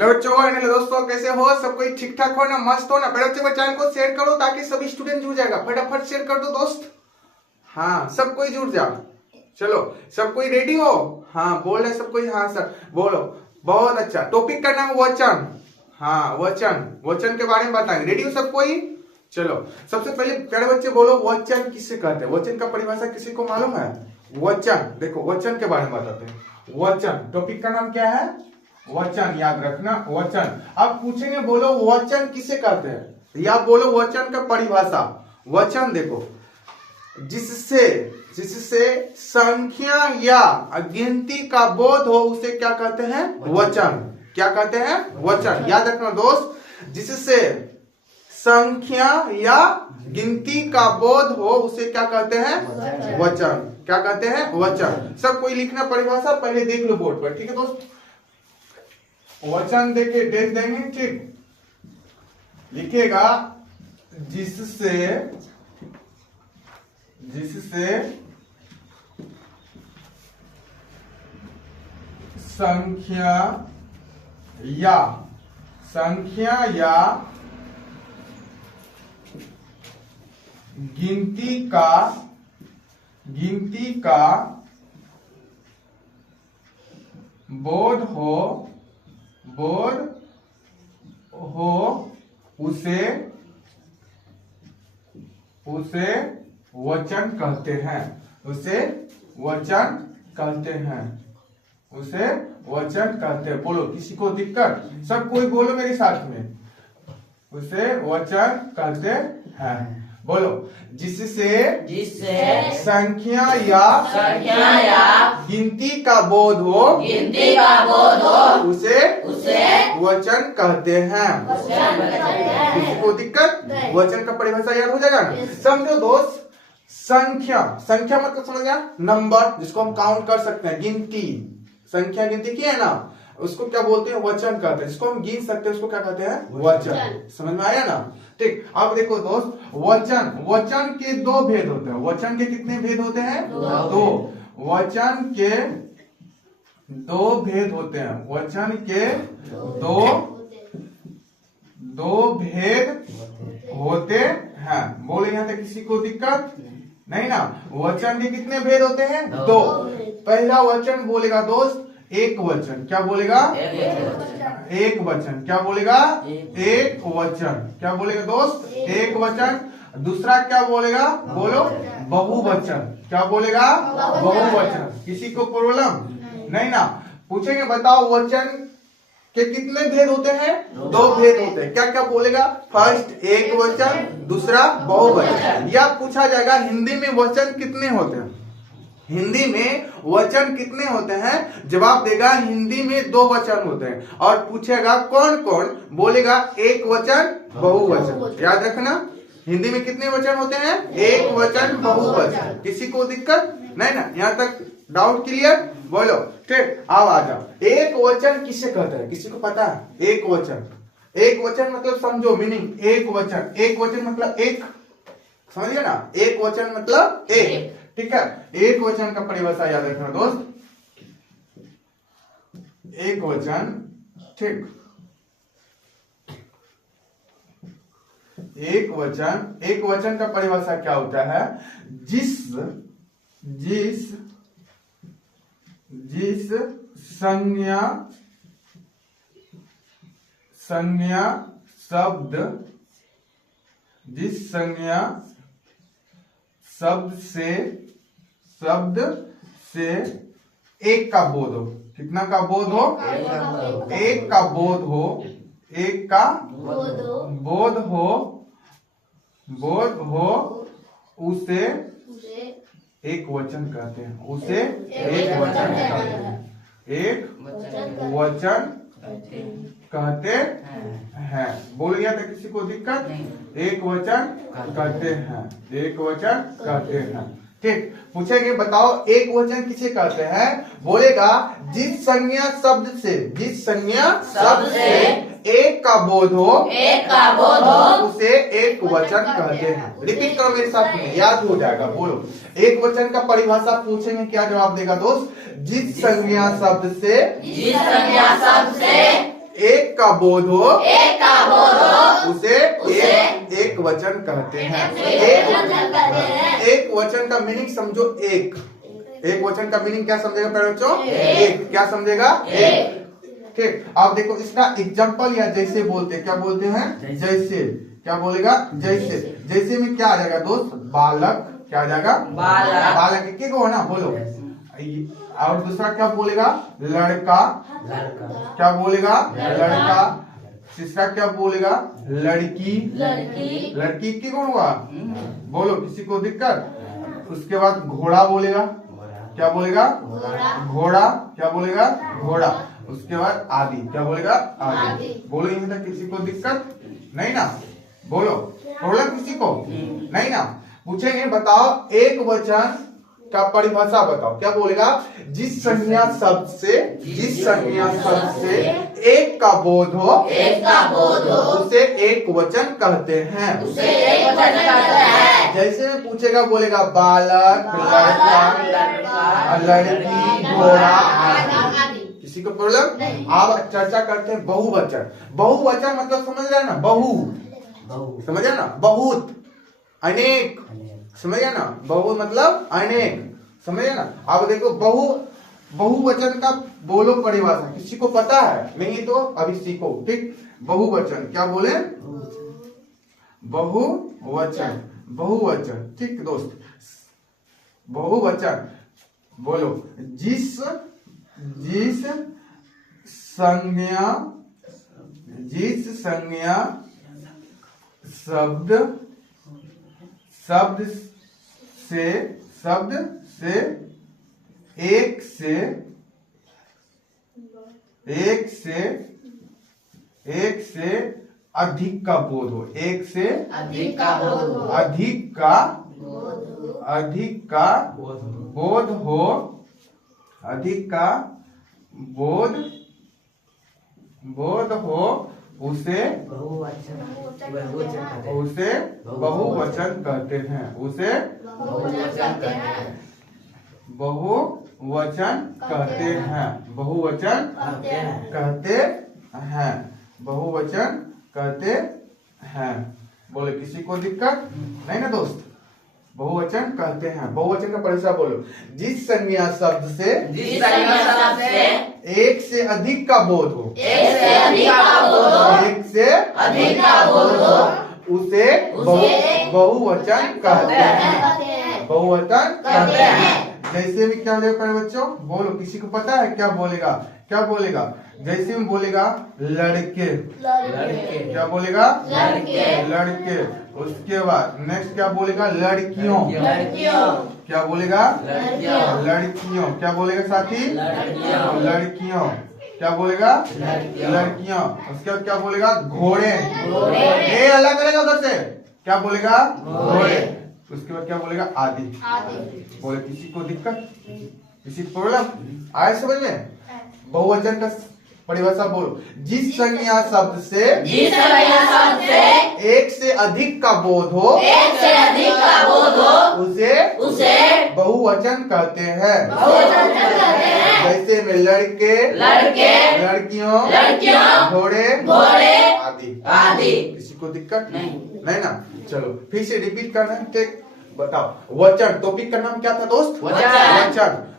Hello बच्चों, hello दोस्तों, कैसे हो? सब कोई ठीक ठाक हो ना? मस्त हो ना? पहले बच्चों चैनल को शेयर करो ताकि सभी स्टूडेंट जुड़ जाएगा। फटाफट शेयर कर दो दोस्त। हाँ, सब कोई जुड़ जा। चलो, सब कोई रेडी हो? हाँ बोल रहे सब कोई। हाँ सर बोलो। बहुत अच्छा। टॉपिक का नाम वचन। हाँ वचन, वचन के बारे में बताएंगे। रेडी हो सब कोई? चलो, सबसे पहले प्यारे बच्चे बोलो, वचन किसे कहते हैं? वचन का परिभाषा किसी को मालूम है? वचन, देखो वचन के बारे में बताते हैं। वचन, टॉपिक का नाम क्या है? वचन। याद रखना, वचन। अब पूछेंगे, बोलो वचन किसे कहते हैं, या बोलो वचन का परिभाषा। वचन देखो, जिससे जिससे संख्या या गिनती का बोध हो उसे क्या कहते हैं? वचन। क्या कहते हैं? वचन। याद रखना दोस्त, जिससे संख्या या गिनती का बोध हो उसे क्या कहते हैं? वचन। क्या कहते हैं? वचन। सब कोई लिखना परिभाषा, पहले देख लो बोर्ड पर, ठीक है दोस्त? वचन देख देंगे, ठीक? लिखेगा जिससे संख्या या गिनती का बोध हो उसे वचन कहते हैं। उसे वचन कहते हैं। उसे वचन कहते हैं। बोलो, किसी को दिक्कत? सब कोई बोलो मेरे साथ में। उसे वचन कहते हैं। बोलो, जिससे संख्या या गिनती का बोध हो उसे वचन कहते हैं। किसी को दिक्कत? वचन का परिभाषा याद हो जाएगा ना? समझो दोस्त, संख्या मतलब समझ गया? नंबर, जिसको हम काउंट कर सकते हैं। गिनती, संख्या गिनती की है ना, उसको क्या बोलते हैं? वचन कहते हैं। जिसको हम गिन सकते हैं उसको क्या कहते हैं? वचन। समझ में आया ना? ठीक। अब देखो दोस्त, वचन के दो भेद होते हैं। वचन के कितने भेद होते हैं? दो। वचन के दो भेद होते हैं। वचन के दो भेद होते हैं। बोले यहाँ तक किसी को दिक्कत नहीं ना? वचन के कितने भेद होते हैं? दो। पहला वचन बोलेगा दोस्त एक वचन। क्या बोलेगा? एक वचन। क्या बोलेगा? एक वचन। क्या बोलेगा दोस्त? एक वचन। दूसरा क्या बोलेगा? बोलो, बहुवचन। क्या बोलेगा? बहुवचन। किसी को प्रॉब्लम नहीं ना? पूछेंगे बताओ वचन के कितने भेद होते हैं? दो भेद होते हैं। क्या क्या बोलेगा? फर्स्ट एक वचन, दूसरा बहुवचन। या पूछा जाएगा हिंदी में वचन कितने होते हैं? हिंदी में वचन कितने होते हैं? जवाब देगा हिंदी में दो वचन होते हैं। और पूछेगा कौन कौन? बोलेगा एक वचन, बहुवचन। याद रखना, हिंदी में कितने वचन होते हैं? एक वचन, बहुवचन। किसी को दिक्कत नहीं ना? यहाँ तक डाउट क्लियर? बोलो, ठीक। अब आ जाओ, एक वचन किसे कहते हैं? किसी को पता है? एक वचन मतलब समझो मीनिंग। एक वचन मतलब एक। समझ गया ना? एक वचन मतलब एक, ठीक है? एक वचन का परिभाषा याद रखना दोस्त। एक वचन, ठीक। एक वचन का परिभाषा क्या होता है? जिस संज्ञा शब्द से एक का बोध हो। कितना का बोध हो? एक का बोध हो। एक का बोध हो उसे एक वचन कहते हैं। उसे एक वचन कहते हैं। एक वचन कहते हैं। बोल गया था? किसी को दिक्कत? एक वचन कहते हैं। एक वचन कहते हैं, ठीक। पूछेंगे बताओ एक वचन किसे कहते हैं? बोलेगा जिस संज्ञा शब्द से एक का बोध हो उसे एक वचन कहते हैं। रिपीट करो मेरे साथ में, याद हो जाएगा। बोलो, एक वचन का परिभाषा पूछेंगे, क्या जवाब देगा दोस्त? जिस संज्ञा शब्द से एक का बोध हो उसे एक वचन कहते हैं। एक वचन का मीनिंग समझो। एक वचन का मीनिंग क्या समझेगा पहले बच्चों? एक। क्या समझेगा? एक। ठीक। अब देखो इसका एग्जाम्पल या जैसे बोलते हैं, क्या बोलते हैं? जैसे। क्या बोलेगा? जैसे। जैसे में क्या आ जाएगा दोस्त? बालक। क्या आ जाएगा? बालक एक हो ना, बोलो। और दूसरा क्या बोलेगा? लड़का। क्या बोलेगा? लड़का। तीसरा क्या बोलेगा? लड़की। लड़की की कौन हुआ? बोलो, किसी को दिक्कत? उसके बाद घोड़ा बोलेगा। क्या बोलेगा? घोड़ा। क्या बोलेगा? घोड़ा। उसके बाद आदि। क्या बोलेगा? आदि। बोलो, यहीं तक किसी को दिक्कत नहीं ना? बोलो, प्रॉब्लम किसी को नहीं ना? पूछेंगे, बताओ एक वचन का परिभाषा बताओ। क्या बोलेगा? जिस संज्ञा शब्द से एक का बोध हो उसे एक वचन कहते हैं। जैसे में पूछेगा, बोलेगा बालक, लड़का, लड़की, घोड़ा, आदि। किसी को प्रॉब्लम? आप चर्चा करते हैं बहुवचन। बहुवचन मतलब समझ रहे ना? समझ रहे ना? बहुत, अनेक। समझ गया ना? बहु मतलब अनेक। समझ गया ना? अब देखो बहुवचन का बोलो परिभाषा। किसी को पता है? नहीं तो अभी सीखो। ठीक। बहुवचन क्या बोले? बहुवचन। ठीक दोस्त। बहुवचन बोलो, जिस संज्ञा शब्द से एक से अधिक का बोध हो। एक से अधिक का बोध हो उसे बहुवचन कहते हैं। बहुवचन कहते हैं। बोले, किसी को दिक्कत नहीं ना दोस्त? बहुवचन कहते हैं। बहुवचन का परिभाषा बोलो, जिस संज्ञा शब्द से एक से अधिक का बोध हो उसे बहुवचन कहते हैं। जैसे भी क्या बोलेगा पहले बच्चों? बोलो, किसी को पता है क्या बोलेगा? क्या बोलेगा? जैसे में बोलेगा लड़के। क्या बोलेगा? लड़के। उसके बाद नेक्स्ट क्या बोलेगा? लड़कियों। क्या बोलेगा? लड़कियों। क्या बोलेगा साथी? लड़कियों। क्या बोलेगा? लड़कियों। उसके बाद क्या बोलेगा? घोड़े। ये अलग करेगा उधर से। क्या बोलेगा? घोड़े। उसके बाद क्या बोलेगा? आदि। बोले, किसी को दिक्कत? किसी को प्रॉब्लम आए समझ में? बहुवचन का परिभाषा बोलो, जिस संज्ञा शब्द से एक से अधिक का बोध हो उसे बहुवचन कहते हैं। जैसे में लड़के, लड़कियों, घोड़े, आदि। किसी को दिक्कत नहीं ना? चलो फिर से रिपीट करना है। ठीक, बताओ। वचन, टॉपिक का नाम क्या था दोस्त?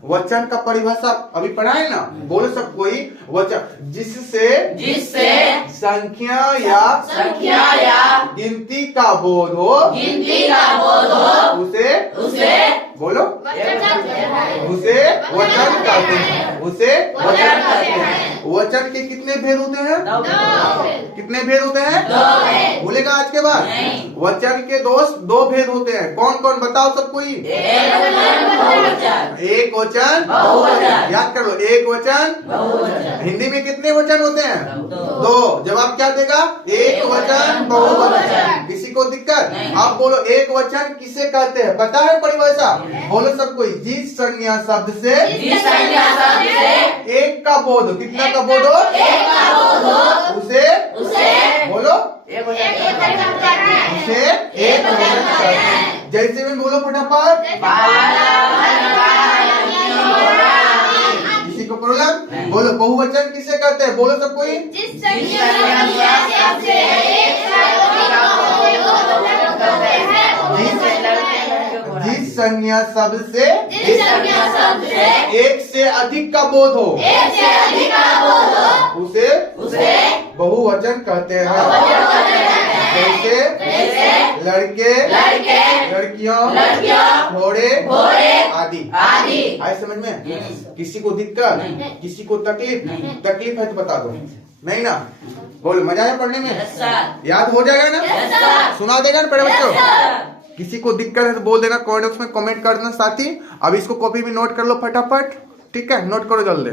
वचन का परिभाषा अभी पढ़ाए ना? बोलो सब कोई। वचन जिससे संख्या या गिनती का बोध हो उसे बोलो उसे वचन कहते हैं। वचन के कितने भेद होते हैं? कितने भेद होते हैं? भूलेगा आज के बाद? वचन के दोस्त दो भेद होते हैं। कौन कौन बताओ सब कोई? एक वचन, याद कर लो, एक वचन। हिंदी में कितने वचन होते हैं? दो। जवाब क्या देगा? एक वचन, बहुवचन। किसी को दिक्कत? आप बोलो, एक वचन किसे कहते हैं? पता है परिभाषा? बोलो सब कोई। जिस संज्ञा शब्द से एक का बोध, कितना का बोध हो? उसे बोलो उसे एक वचन कहते हैं। जैसे में बोलो फटाफट। को प्रॉब्लम? बोलो बहुवचन किसे कहते हैं? बोलो सब कोई। जिस संज्ञा शब्द से एक से अधिक का बोध हो उसे बहुवचन कहते हैं। जैसे लड़के, लड़कियों, घोड़े आदि। आए समझ में? किसी को दिक्कत, किसी को तकलीफ है तो बता दो। नहीं ना? बोलो मजा आया पढ़ने में? याद हो जाएगा ना? सुना देगा ना बड़े बच्चों? किसी को दिक्कत है तो बोल देना, कमेंट बॉक्स में कमेंट कर देना साथी। अब इसको कॉपी भी नोट कर लो फटाफट, ठीक है? नोट करो जल्दी।